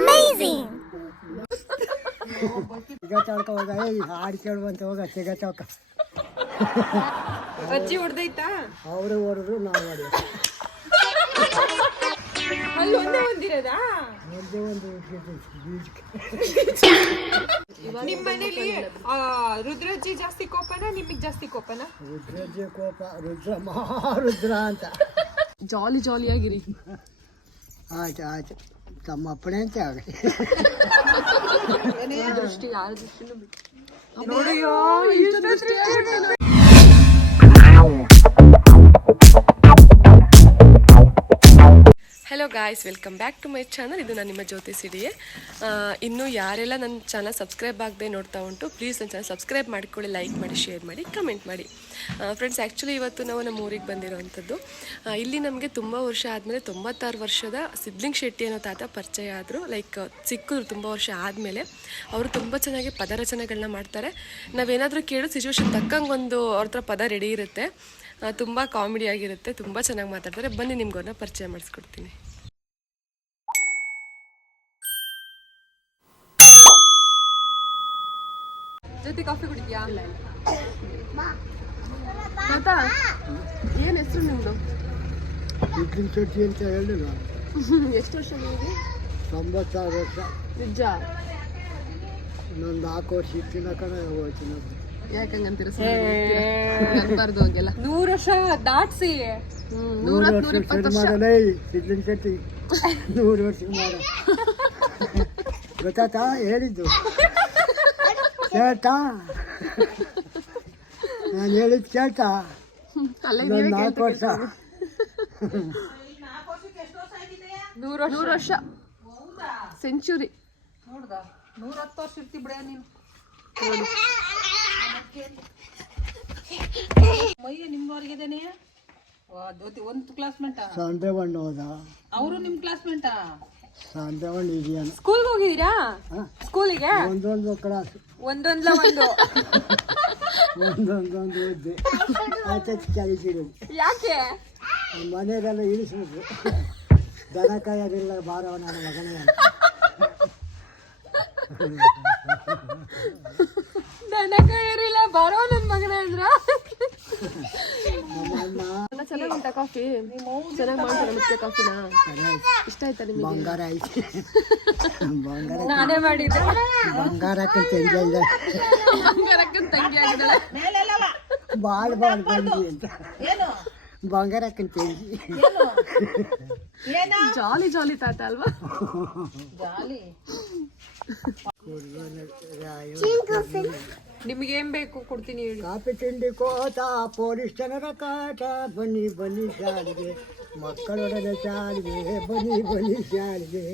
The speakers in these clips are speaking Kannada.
Amazing. ಹಾಡು ಕೇಳುವಂತ ಹೋಗ ಸಿಗತ್ತವಕ ಅಜ್ಜಿ ಹೊಡೆದೈತಾ? ಅವರು ಹೊಡೆದ್ರು ನಾವು ಹೊಡೆದ ಅಲ್ಲಿ ಒಂದೇ ಒಂದಿರೋದಾ? ಒಂದೇ ಒಂದು ನಿಮ್ಮ ಮನೇಲಿ ರುದ್ರಜ್ಜಿ ಜಾಸ್ತಿ ಕೋಪನಾ ನಿಮಗೆ ಜಾಸ್ತಿ ಕೋಪನಾ? ರುದ್ರಜ್ಜಿ ಕೋಪ, ರುದ್ರ ಮಹಾರುದ್ರ ಅಂತ. ಜಾಲಿ ಜಾಲಿಯಾಗಿರಿ. ಆಯ್ತು ಆಯ್ತು, ತಮ್ಮ ಅಪ್ಪಣೆ ಅಂತ ಆಗಲಿ. ದೃಷ್ಟಿ ಯಾರ ದೃಷ್ಟಿನೂ ನೋಡಿಯೋ ದೃಷ್ಟಿ. Hello guys, welcome back to my channel. ಇದು ನಾನು ನಿಮ್ಮ ಜ್ಯೋತಿ ಸಿಡಿಯೇ. ಇನ್ನೂ ಯಾರೆಲ್ಲ ನನ್ನ ಚಾನಲ್ ಸಬ್ಸ್ಕ್ರೈಬ್ ಆಗದೆ ನೋಡ್ತಾ ಉಂಟು, ಪ್ಲೀಸ್ ನನ್ನ ಚಾನಲ್ ಸಬ್ಸ್ಕ್ರೈಬ್ ಮಾಡಿಕೊಳ್ಳಿ, ಲೈಕ್ ಮಾಡಿ, ಶೇರ್ ಮಾಡಿ, ಕಮೆಂಟ್ ಮಾಡಿ. ಫ್ರೆಂಡ್ಸ್, ಆ್ಯಕ್ಚುಲಿ ಇವತ್ತು ನಾವು ನಮ್ಮ ಊರಿಗೆ ಬಂದಿರೋವಂಥದ್ದು. ಇಲ್ಲಿ ನಮಗೆ ತುಂಬ ವರ್ಷ ಆದಮೇಲೆ 96 ವರ್ಷದ ಸಿದ್ಲಿಂಗ್ ಶೆಟ್ಟಿ ಅನ್ನೋ ತಾತ ಪರಿಚಯ ಆದರು. ಲೈಕ್ ಸಿಕ್ಕಿದ್ರು ತುಂಬ ವರ್ಷ ಆದಮೇಲೆ. ಅವರು ತುಂಬ ಚೆನ್ನಾಗಿ ಪದ ರಚನೆಗಳನ್ನ ಮಾಡ್ತಾರೆ. ನಾವೇನಾದರೂ ಕೇಳೋ ಸಿಚುವೇಶನ್ ತಕ್ಕಂಗೆ ಒಂದು ಅವ್ರ ಹತ್ರ ಪದ ರೆಡಿ ಇರುತ್ತೆ. ತುಂಬ ಕಾಮಿಡಿಯಾಗಿರುತ್ತೆ, ತುಂಬ ಚೆನ್ನಾಗಿ ಮಾತಾಡ್ತಾರೆ. ಬನ್ನಿ ನಿಮ್ಗೆ ಅವ್ರನ್ನ ಪರಿಚಯ ಮಾಡಿಸ್ಕೊಡ್ತೀನಿ. ಜೊತೆ ಕಾಫಿ ಕುಡಿದ್ಯಾ? ತಾತ, ಏನು ಹೆಸರು ನಿಮ್ಮದು? ಸಿದ್ಲಿಂಗ್ ಶೆಟ್ಟಿ ಅಂತ ಹೇಳಿಲ್ಲ. ಎಷ್ಟು ವರ್ಷ ನಿಮಗೆ? 96 ವರ್ಷ. ನಿಜ? ಇನ್ನೊಂದು 4 ವರ್ಷ ಇತ್ತಿನ ಕಡೆ ಹೋಯ್ತು ನಾವು. ಯಾಕಂಗಂತೀರ ಅನ್ಬಾರ್ದು ಹೋಗೆಲ್ಲ. 100 ವರ್ಷ ದಾಟ್ಸಿ 120 ಮಾಡಲೇ ಸಿದ್ಲಿಂಗ್ ಶೆಟ್ಟಿ. 100 ವರ್ಷ ಮಾಡ ಗೊತ್ತಾತಾ? ಹೇಳಿದ್ದು ಕೇಳ್ತಾ? ನಾನು ಹೇಳಿದ್ದು ಕೇಳ್ತಾ? 4 ವರ್ಷ. 100 ವರ್ಷ ಸೆಂಚುರಿ. 110 ವರ್ಷ ಇರ್ತಿ ಬಿಡ ನೀನು. ಮಯ್ಯ ನಿಮ್ವರೆಗಿದ್ದೇನೆ. ಒಂದು ಕ್ಲಾಸ್ಮೇಟಾ? ಸಂಡೆ ಬಣ್ಣ ಹೋದ. ಅವರು ನಿಮ್ಮ ಕ್ಲಾಸ್ಮೇಟಾ? ಸಂಡೆ ಬಣ್ಣ ಇದೆಯಾ? ಸ್ಕೂಲ್ಗೆ ಹೋಗಿದ್ದೀರಾ? ಸ್ಕೂಲಿಗೆ ಒಂದೊಂದು ಕ್ಲಾಸ್, ಒಂದೊಂದ್ಲ ಒಂದು ಒಂದೊಂದೊಂದು ಓದ್ದೆ. ಆಚೆ ಕಲಿಸಿರೋದು. ಯಾಕೆ? ಮನೆಯಲ್ಲೆಲ್ಲ ಇಳಿಸ್ಬಿಟ್ರು. ದನ ಕಾಯೋದಿಲ್ಲ, ಬಾರವ ನನ್ನ ಮಗನೇ. ದನ ಕಾಯರಿಲ್ಲ, ಬರೋ ನನ್ನ ಮಗನೇ ಅಂದ್ರ. ಚೆನ್ನಾಗಿ ಉಂಟಾ ಕಾಫಿ? ಚೆನ್ನಾಗಿ ಮಾಡ್ತಾರೆ ಮತ್ತೆ ಕಾಫಿನ? ಇಷ್ಟ ಆಯ್ತಾ ನಿಮಗೆ? ಬಂಗಾರ ಐತಿ. ಬಂಗಾರ ನಾನೇ ಮಾಡಿದ್ದೆ. ಬಂಗಾರಕ್ಕೆ ತಂಗಿ ಇದೆ. ಬಂಗಾರಕ್ಕನ್ ತಂಗಿ ಆಗಿದ್ದಾಳೆ. ಬಾಳ್ ಬಂದಿ ಅಂತ. ಬಂಗಾರಕ್ಕನ್ ತಂಗಿ. ಜಾಲಿ ಜಾಲಿ ತಾತ ಅಲ್ವಾ? ನಿಮ್ಗೆ ಏನ್ ಬೇಕು ಕೊಡ್ತೀನಿ ಹೇಳಿ. ಕಾಫಿ ತಿಂಡಿ ಕೋತ, ಪೊಲೀಸ್ ಜನರ ಕಾಟ, ಬನ್ನಿ ಬನ್ನಿ ಶಾಲೆಗೆ, ಮಕ್ಕಳೊಡನೆ ಶಾಲೆಗೆ, ಬನ್ನಿ ಬನ್ನಿ ಶಾಲೆಗೆ.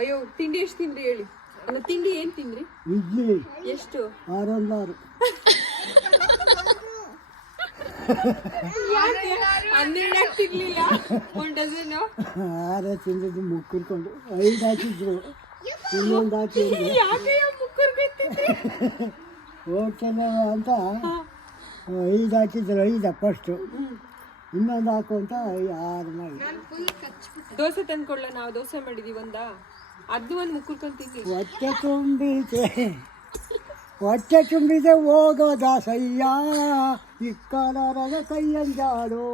ಅಯ್ಯೋ, ತಿಂಡಿ ಎಷ್ಟು ತಿಂದ್ರಿ ಹೇಳಿ? ಅಲ್ಲ, ತಿಂಡಿ ಏನ್ ತಿಂದ್ರಿ? ಇಡ್ಲಿ ಎಷ್ಟು? 6 12 ತಿನ್ಲಿಲ್ಲ? 1 ಡಜನ್ 6 ತಿಂದಿದ್ದು ಮುಕ್ಕಿರ್ಕೊಂಡು 5 ಹಾಕಿದ್ರು. ಇನ್ನೊಂದು ಹಾಕಿದ್ರು ಹೋಗ್ತೇನೆ ಅಂತ 5 ಹಾಕಿದ್ರು. 5 ಫಸ್ಟು, ಇನ್ನೊಂದು ಹಾಕು ಅಂತ 6 ಮಾಡಿ. ದೋಸೆ ತಂದ್ಕೊಳ್ಳ? ನಾವು ದೋಸೆ ಮಾಡಿದೀವಿ ಅದು ಒಂದು ಮುಕ್ಕುರ್ಕೊಂತೀವಿ. ಹೊಟ್ಟೆ ತುಂಬಿದೆ ಹೋಗೋ ದಾಸಯ್ಯ, ಇಕ್ಕಲರದ ಕೈಯಂಜಾಡು,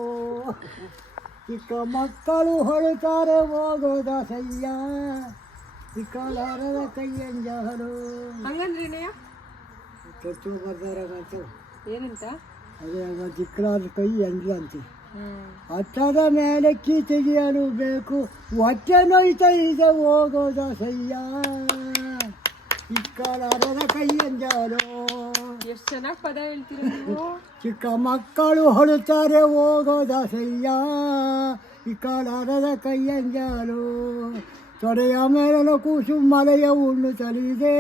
ಚಿಕ್ಕ ಮಕ್ಕಳು ಹೊರತಾರೆ ಹೋಗೋ ದಾಸಯ್ಯ, ಇಕ್ಕಲರದ ಕೈಯಂಜಾಡು. ಹಂಗಂದ್ರೇನೆಯ ತೊಟ್ಟು ಬರ್ದಾರಂತ. ಏನಂತ? ಅದೇ ಚಿಕ್ಕಲಾದ ಕೈ ಅಂಜಂತೆ. ಹತ್ತದ ಮೇಲೆ ಕೀ ತೆಗೆಯಲು ಬೇಕು, ಹೊಟ್ಟೆ ನೋಯ್ತಾ ಇದೆ ಹೋಗೋ ದಾಸಯ್ಯ, ಇಕ್ಕಲಾರದ ಕೈಯಂಜಾಡು. ಎಷ್ಟು ಚೆನ್ನಾಗಿ ಪದ ಹೇಳ್ತೀರ ನೀವು. ಚಿಕ್ಕ ಮಕ್ಕಳು ಹೊಳುತ್ತಾರೆ ಹೋಗೋ ದಾಸಯ್ಯ, ಇಕ್ಕಲಾರದ ಕೈಯಂಜಾಡು. ತೊಡೆಯ ಮೇಲನ ಕೂಸು ಮಲೆಯ ಉಣ್ಣು ತಲಿದೆ,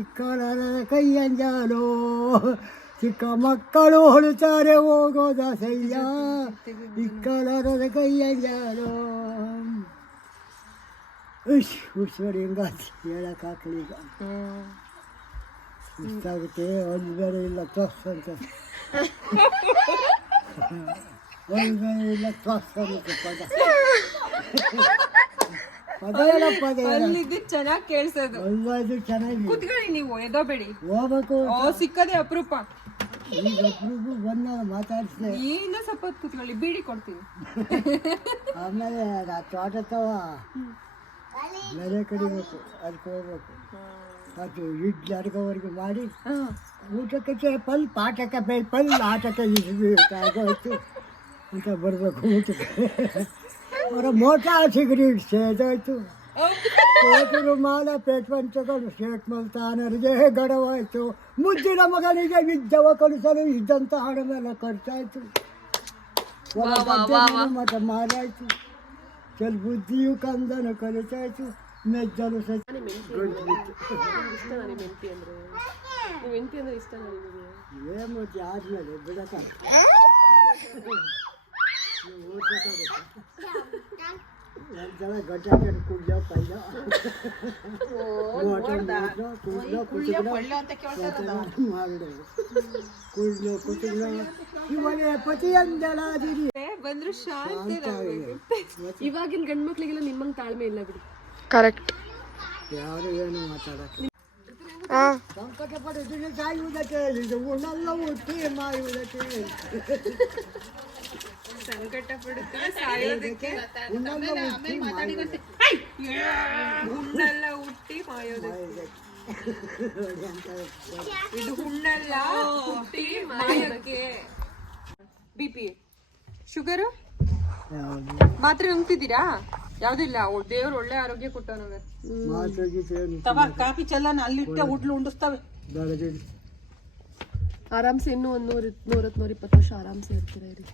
ಇಕ್ಕಲಾರದ ಕೈಯಂಜಾಡು. ಚಿಕ್ಕ ಮಕ್ಕಳು ಹೊಳುತ್ತಾರೆ ಹೋಗೋ ದಾಸಯ್ಯ, ಇಕ್ಕಲಾರದ ಕೈಯಂಜಾಡು. ಹುಷಾರಿ ಹೆಂಗಾತಿ ಹೇಳಕ್ಕಾಗಲಿ. ಈಗ ಇಷ್ಟ ಆಗುತ್ತೆ. ಒಂದು ಬೇರೆ ಇಲ್ಲ, ತೊಸ್ ಅಂತ ಒಂದು ಇಲ್ಲ ತೋರಿಸ್ಕೊಬೇಕು ಪದ ಹೇಳ ಪದ ಅಲ್ಲಿದ್ದು ಚೆನ್ನಾಗಿ ಕೇಳಿಸೋದು. ಒಂದು ಚೆನ್ನಾಗಿ ಕೂತ್ಕೊಳ್ಳಿ ನೀವು, ಎದೋಬೇಡಿ. ಹೋಗ್ಬೇಕು. ಸಿಕ್ಕದೆ ಅಪರೂಪ. ಈಗ ಒಬ್ರಿಗೂ ಬಂದಾಗ ಮಾತಾಡಿಸ್ದೆ. ಏನ ಸ್ವಲ್ಪ ಹೊತ್ತು ಕೂತ್ಕೊಳ್ಳಿ, ಬೀಡಿ ಕೊಡ್ತೀನಿ. ಆಮೇಲೆ ತೋಟ ತವ ಬೆಳೆ ಕಡಿಬೇಕು, ಅದಕ್ಕೆ ಹೋಗ್ಬೇಕು. ಅದು ಇಡ್ಲಿ ಅಡ್ಗೋವರೆಗೂ ಮಾಡಿ ಊಟಕ್ಕೆ ಪಲ್ ಪಾಠಕ್ಕೆ ಪಲ್ ಆಟಕ್ಕೆ ಆಗೋಯ್ತು ಅಂತ ಬರಬೇಕು ಊಟಕ್ಕೆ. ಅವರ ಮೋಟಾ ಸಿಗರಿ ಸೇದೋಯ್ತು. ಕೋಟರು ಮಾಲ ಪೇಟ್ವಂಚಗಳು ಶೇಟ್ ಮಲ್ತಾನರಿಗೆ ಗಡವಾಯ್ತು. ಮುದ್ದಿನ ಮಗನಿಗೆ ವಿದ್ಯವ ಕಲಿಸಲು ಇದ್ದಂಥ ಹಣ ಮೇಲೆ ಖರ್ಚಾಯ್ತು. ಮಠ ಮಾರಾಯ್ತು. ಕೆಲ ಬುದ್ಧಿಯು ಕಂದನು ಕಲಿತಾಯ್ತು. ಮೆಜ್ಜಲು ಏನು ಆದ್ಮೇಲೆ ಬಿಡಕ್ಕಾಗ್ತದೆ. ಒಂದ್ಸಲ ಗಡ್ಡೆ ಕುಡ್ಲೋ ಪೈಲ ಮಾಡಿಡೋದು. ಕುಡ್ಲೋ ಕುಟುಂಬ ಇವನೇ ಪತಿಯಂದಲಾದಿರಿ ಬಂದ್ರು ಶಾಂತ. ಇವಾಗಿನ ಗಂಡು ಮಕ್ಳಿಗೆಲ್ಲ ನಿಮ್ಮಂಗೆ ತಾಳ್ಮೆ ಇಲ್ಲ ಬಿಡಿ. ಕರೆಕ್ಟ್. ಯಾರು ಏನು ಮಾತಾಡಕ್ಕೆ ಸಂಕಟ ಪಡುತ್ತೀನಿ ಸಾಯುವುದಕ್ಕೆ ಇದು ಉಣ್ಣಲ್ಲ ಹುಟ್ಟಿ ಮಾಯುವುದಕ್ಕೆ. ಸಂಕಟ ಪಡುತ್ತಾರೆ ಸಾಯೋದಕ್ಕೆ, ಹುಣ್ಣೆಲ್ಲ ಹುಟ್ಟಿ ಮಾಯೋದಕ್ಕೆ. ಇದು ಹುಣ್ಣೆಲ್ಲ ಹುಟ್ಟಿ ಮಾಯೋದಕ್ಕೆ. BP, ಶುಗರು ಮಾತ್ರೆ ನುಂಗ್ತಿದ್ದೀರಾ? ಯಾವ್ದಿಲ್ಲ, ದೇವ್ರು ಒಳ್ಳೆ ಆರೋಗ್ಯ ಕೊಟ್ಟವನವೆ. ಕಾಫಿ ಚಲ್ಲನ ಅಲ್ಲಿಟ್ಟೆ ಹುಡ್ಲು ಉಂಡಿಸ್ತವೆ. ಆರಾಮ್ಸೆ ಇನ್ನೂ ಒಂದು 100-120 ವರ್ಷ ಆರಾಮ್ಸೆ ಇರ್ತೀರ ಇರಿ.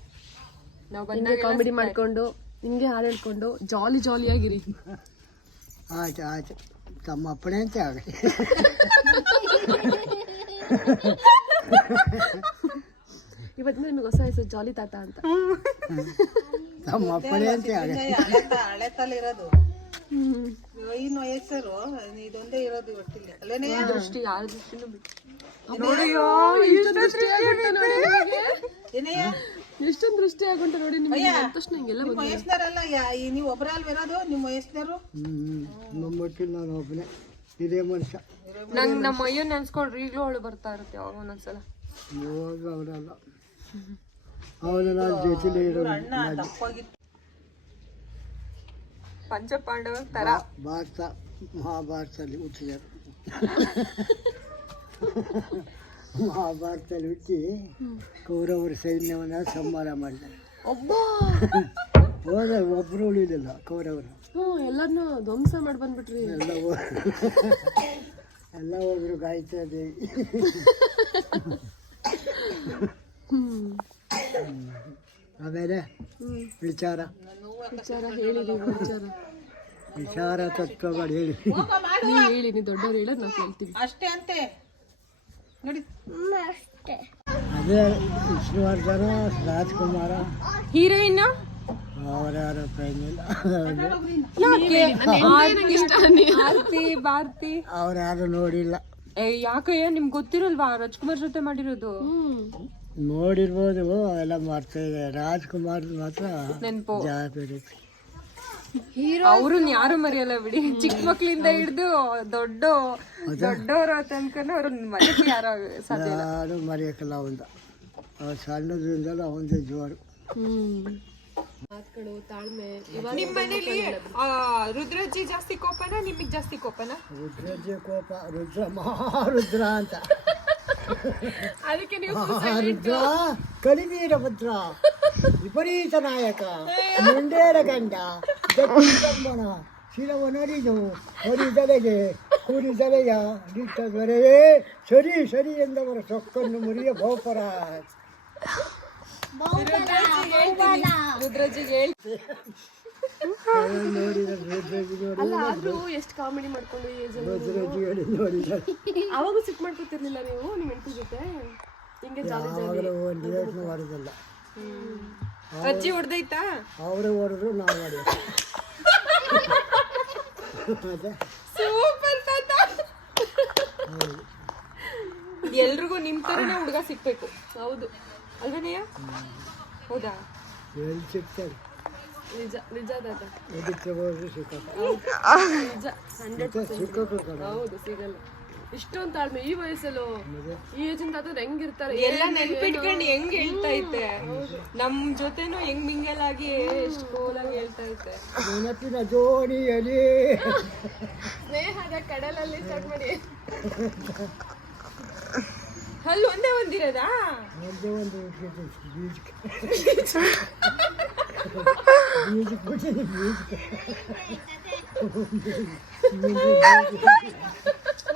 ನಾವು ಬಂದಾಗ ಕಾಮಿಡಿ ಮಾಡ್ಕೊಂಡು ಹಿಂಗೆ ಹಾಡು ಹೇಳ್ಕೊಂಡು ಜಾಲಿಯಾಗಿರಿ. ಆಯ್ತು ಆಯ್ತು, ತಮ್ಮ ಅಪ್ಪಣೆ ಅಂತ ಆಗುತ್ತೆ. ಇವತ್ತಿನ ನಿಮಗೆ ಹೊಸ ಹೆಸರು ಜಾಲಿ ತಾತ ಅಂತ. ತಮ್ಮ ಅಪ್ಪಣೆ ಅಂತ ಆಗುತ್ತೆ. ಹಳೆ ತಲೆ ಇರೋದು ಇನ್ನು ಹೆಸರು ಇದೊಂದೇ ಇರೋದು ಇವತ್ತಿಲ್ಲ ಅಲ್ಲೇನೇ. ದೃಷ್ಟಿ ಯಾರ ದೃಷ್ಟಿನೂ ಬಿಟ್ಟು ಎಷ್ಟೊಂದು ದೃಷ್ಟಿ ಆಗುಂಟು ನೋಡಿ ನಿಮಗೆ. ತಕ್ಷಣ ಹಿಂಗೆಲ್ಲ ವಯಸ್ಸಿನವರೆಲ್ಲ ನೀವು ಒಬ್ಬರೇ ಅಲ್ವ ಇರೋದು? ನಿಮ್ಮ ವಯಸ್ಸಿನವರು ನಮ್ಮ ಮಟ್ಟಿಗೆ ನಾನು ಒಬ್ಬನೇ ಇದೇ ಮನುಷ್ಯ. ನಂಗೆ ನಮ್ಮ ಅಯ್ಯನ್ ನೆನ್ಸ್ಕೊಂಡ್ರೆ ಈಗಲೂ ಅವಳು ಬರ್ತಾ ಇರುತ್ತೆ ಯಾವಾಗ ಒಂದೊಂದ್ಸಲ. ಹೋಗ ಅವರಲ್ಲ, ಅವನು ನಾನು ಜೊತೆಲೇ ಇರೋದು. ಪಂಚಪಾಂಡವ ತರ ಭಾರತ ಮಹಾಭಾರತದಲ್ಲಿ ಹುಟ್ಟಿದರು. ಮಹಾಭಾರತದಲ್ಲಿ ಹುಟ್ಟಿ ಕೌರವರ ಸೈನ್ಯವನ್ನು ಸಂಹಾರ ಮಾಡಿದ್ದಾರೆ. ಹೋದ ಒಬ್ಬರು ಉಳಿಲಿಲ್ಲ ಕೌರವರು. ಎಲ್ಲರನ್ನೂ ಧ್ವಂಸ ಮಾಡಿ ಬಂದ್ಬಿಟ್ರಿ. ಎಲ್ಲ ಹೋದ್ರು ಗಾಯತ್ರಿ ದೇವಿ. ಆಮೇಲೆ ವಿಚಾರ ವಿಚಾರ ತತ್ವಗಳು ಹೇಳಿ. ನೀವು ಹೇಳಿ, ನೀವು ದೊಡ್ಡವ್ರು ಹೇಳೋದು ನಾವು ಕೇಳ್ತೀವಿ ಅಷ್ಟೇ ಅಂತೆ ನೋಡಿ. ಅದೇ ವಿಷ್ಣುವರ್ಧನ, ರಾಜ್ಕುಮಾರ, ಹೀರೋಯಿನ್ ಅವರ್ಯಾರ ಪ್ರೈಮಿಲ್ಲ, ಆರ್ತಿ ಭಾರತಿ ಅವ್ರ್ಯಾರು ನೋಡಿಲ್ಲ. ಯಾಕಯ್ಯ ನಿಮ್ಗೆ ಗೊತ್ತಿರಲ್ವಾ ರಾಜ್ಕುಮಾರ್ ಜೊತೆ ಮಾಡಿರೋದು? ನೋಡಿರ್ಬೋದು, ಅವೆಲ್ಲ ಮಾಡ್ತಾ ಇದೆ. ರಾಜ್ಕುಮಾರ್ ಮಾತ್ರ ನೆನ್ಪು. ಜಾಬಿರುತ್ತೆ. ಅವ್ರನ್ನ ಯಾರು ಮರೆಯಲ್ಲ ಬಿಡಿ. ಚಿಕ್ಕ ಮಕ್ಳಿಂದ ಹಿಡ್ದು ದೊಡ್ಡವರ ತನಕನೂ ಅವ್ರನ್ನ ಮರೆಯಕ್ಕೆ ಯಾರು ಸಾಧ್ಯ ಇಲ್ಲ. ಯಾರು ಮರೆಯೋಕ್ಕಲ್ಲ. ಅವ್ರು ಸಣ್ಣದ್ರಿಂದಲೂ ಅವಂದೇ ಜೋರು. ಮಾತುಗಳು, ತಾಳ್ಮೆ. ನಿಮ್ಮ ಮನೇಲಿ ರುದ್ರಜ್ಜಿ ಜಾಸ್ತಿ ಕೋಪನ ನಿಮಗೆ ಜಾಸ್ತಿ ಕೋಪನ? ರುದ್ರಜ್ಜಿ ಕೋಪ, ಮಹಾರುದ್ರ ಅಂತ. ಅದಕ್ಕೆ ನೀವು ಮಹಾರುದ್ರ, ಕಲಿವೀರಭದ್ರ, ವಿಪರೀತ ನಾಯಕ, ಮುಂಡೇರ ಗಂಡ, ದಕ್ಷಿಣ ಶಿರವನರಿದು ಹೊರಿದಲೆಗೆ ಕುರಿದಲೆಯ ನಿಟ್ಟದೊರೆಯೇ ಸರಿ ಎಂದವರ ಸೊಕ್ಕನ್ನು ಮುರಿಯ ಬಹುಪರ. ರುದ್ರಜ್ಜಿಗೆ ಅಲ್ಲ, ಆದ್ರೂ ಎಷ್ಟು ಕಾಮಿಡಿ ಮಾಡ್ಕೊಂಡು ನೋಡಿದ್ದಾರೆ. ಅವಾಗೂ ಸಿಟ್ ಮಾಡ್ಕೊತಿರ್ಲಿಲ್ಲ ನೀವು ನಿಮ್ಮ ಹೆಂಡತಿ ಜೊತೆ ಹಿಂಗೆ ಜಾಲಿ ಜಾಲಿ? ಒಂದು ಯೋಚನೆ ಮಾಡೋದಿಲ್ಲ. ಅಜ್ಜಿ ಹೊಡೆದೈತಾ? ಅವರು ಹೊಡೆದ್ರು ನಾವು ಹೊಡೆಯೋದು. ಸೂಪರ್ ತಾತ. ಎಲ್ರಿಗೂ ನಿಮ್ ತರನೇ ಹುಡುಗ ಸಿಕ್ಬೇಕು. ಹೌದು ಅಲ್ವೇನೆಯ? ಹೌದಾ? ಎಲ್ಲಿ ಸಿಗ್ತಾರೆ ನಿಜ ನಿಜ ದಾದ ಇದಕ್ಕೆ ಹೋದ್ರೆ ಸಿಕ್ಕಪ್ಪ ನಿಜ 100% ಸಿಕ್ಕಪ್ಪ ಕಣ. ಹೌದು ಸಿಗಲ್ಲ. ಇಷ್ಟೊಂದು ತಾಳ್ಮೆ ಈ ವಯಸ್ಸಲ್ಲೂ ಈ ಏಜಿನ ತಾತವ್ರು ಹೆಂಗಿರ್ತಾರೆ ಎಲ್ಲ ನೆನ್ಪಿಟ್ಕೊಂಡು ಹೆಂಗ್ ಹೇಳ್ತಾ ಇದ್ದೆ. ನಮ್ ಜೊತೆನೂ ಹೆಂಗ್ ಮಿಂಗಲ್ ಆಗಿ ಎಷ್ಟು ಕೋಲಾಗಿ ಹೇಳ್ತಾ ಇದ್ದೆ. ನೆನಪಿನ ಜೋಡಿಯಲ್ಲಿ ಸ್ನೇಹದ ಕಡಲಲ್ಲಿ ಸ್ಟಾರ್ಟ್ ಮಾಡಿ. ಅಲ್ಲಿ ಒಂದೇ ಒಂದಿರೋದಾ? ಒಂದೇ ಒಂದು ಬೀಜಕ್ಕೆ ಕೊಟ್ಟಿದೆ ಬೀಜಕ್ಕೆ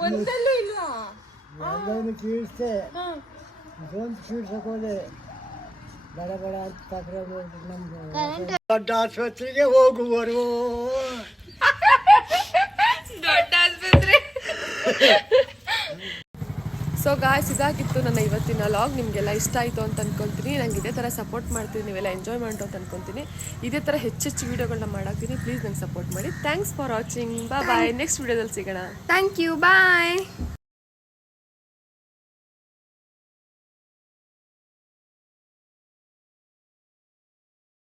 ಒಂದಲ್ಲೂ ಇಲ್ವಾ? ಎಲ್ಲವನ್ನು ಕೀಳಿಸ್ದೆ ಇದೊಂದು ಕೀಳ್ಸಕೋದೆ ಬಡ ಬಡ ಅಂತ ತಗೊಂಡು ನಮ್ದು ದೊಡ್ಡ ಆಸ್ಪತ್ರೆಗೆ ಹೋಗುವರು. ದೊಡ್ಡ ಆಸ್ಪತ್ರೆ. ಸೊ ಗಾಯ್ಸ್ ಇದಾಗಿತ್ತು ನನ್ನ ಇವತ್ತಿನ ಲಾಗ್. ನಿಮಗೆಲ್ಲ ಇಷ್ಟ ಆಯಿತು ಅಂತ ಅನ್ಕೊತೀನಿ. ನಂಗೆ ಇದೇ ಥರ ಸಪೋರ್ಟ್ ಮಾಡ್ತೀನಿ, ನೀವೆಲ್ಲ ಎಂಜಾಯ್ ಮಾಡ್ತು ಅಂತ ಅನ್ಕೊತೀನಿ. ಇದೇ ಥರ ಹೆಚ್ಚೆಚ್ಚು ವೀಡಿಯೋಗಳನ್ನ ಮಾಡಾಕ್ತೀನಿ. ಪ್ಲೀಸ್ ನಂಗೆ ಸಪೋರ್ಟ್ ಮಾಡಿ. Thanks for watching. Bye. Next ವೀಡಿಯೋದಲ್ಲಿ ಸಿಗೋಣ. Thank you. ಬಾಯ್.